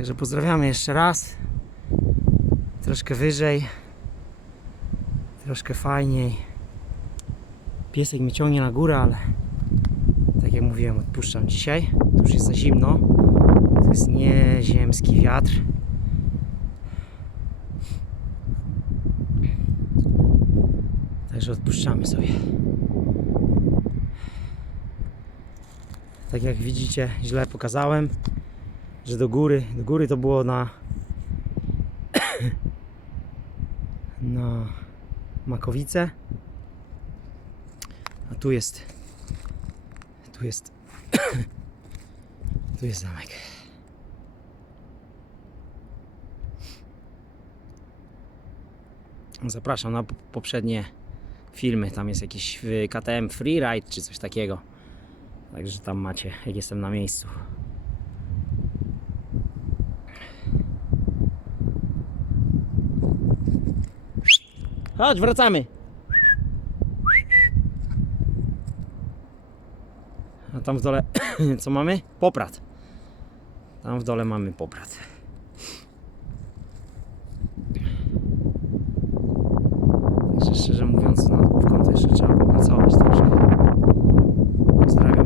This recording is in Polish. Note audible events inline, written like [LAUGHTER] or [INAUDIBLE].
Także pozdrawiamy jeszcze raz. Troszkę wyżej. Troszkę fajniej. Piesek mnie ciągnie na górę, ale tak jak mówiłem, odpuszczam dzisiaj. Tu już jest za zimno. To jest nieziemski wiatr. Także odpuszczamy sobie. Tak jak widzicie, źle pokazałem, że do góry, do góry to było na [COUGHS] na Makowice. A tu jest tu jest [COUGHS] tu jest zamek. Zapraszam na poprzednie filmy. Tam jest jakiś KTM Freeride czy coś takiego. Także tam macie, jak jestem na miejscu. Chodź, wracamy. A tam w dole, [COUGHS] co mamy? Poprat. Tam w dole mamy poprat. Także szczerze mówiąc, nad główką to jeszcze trzeba popracować troszkę.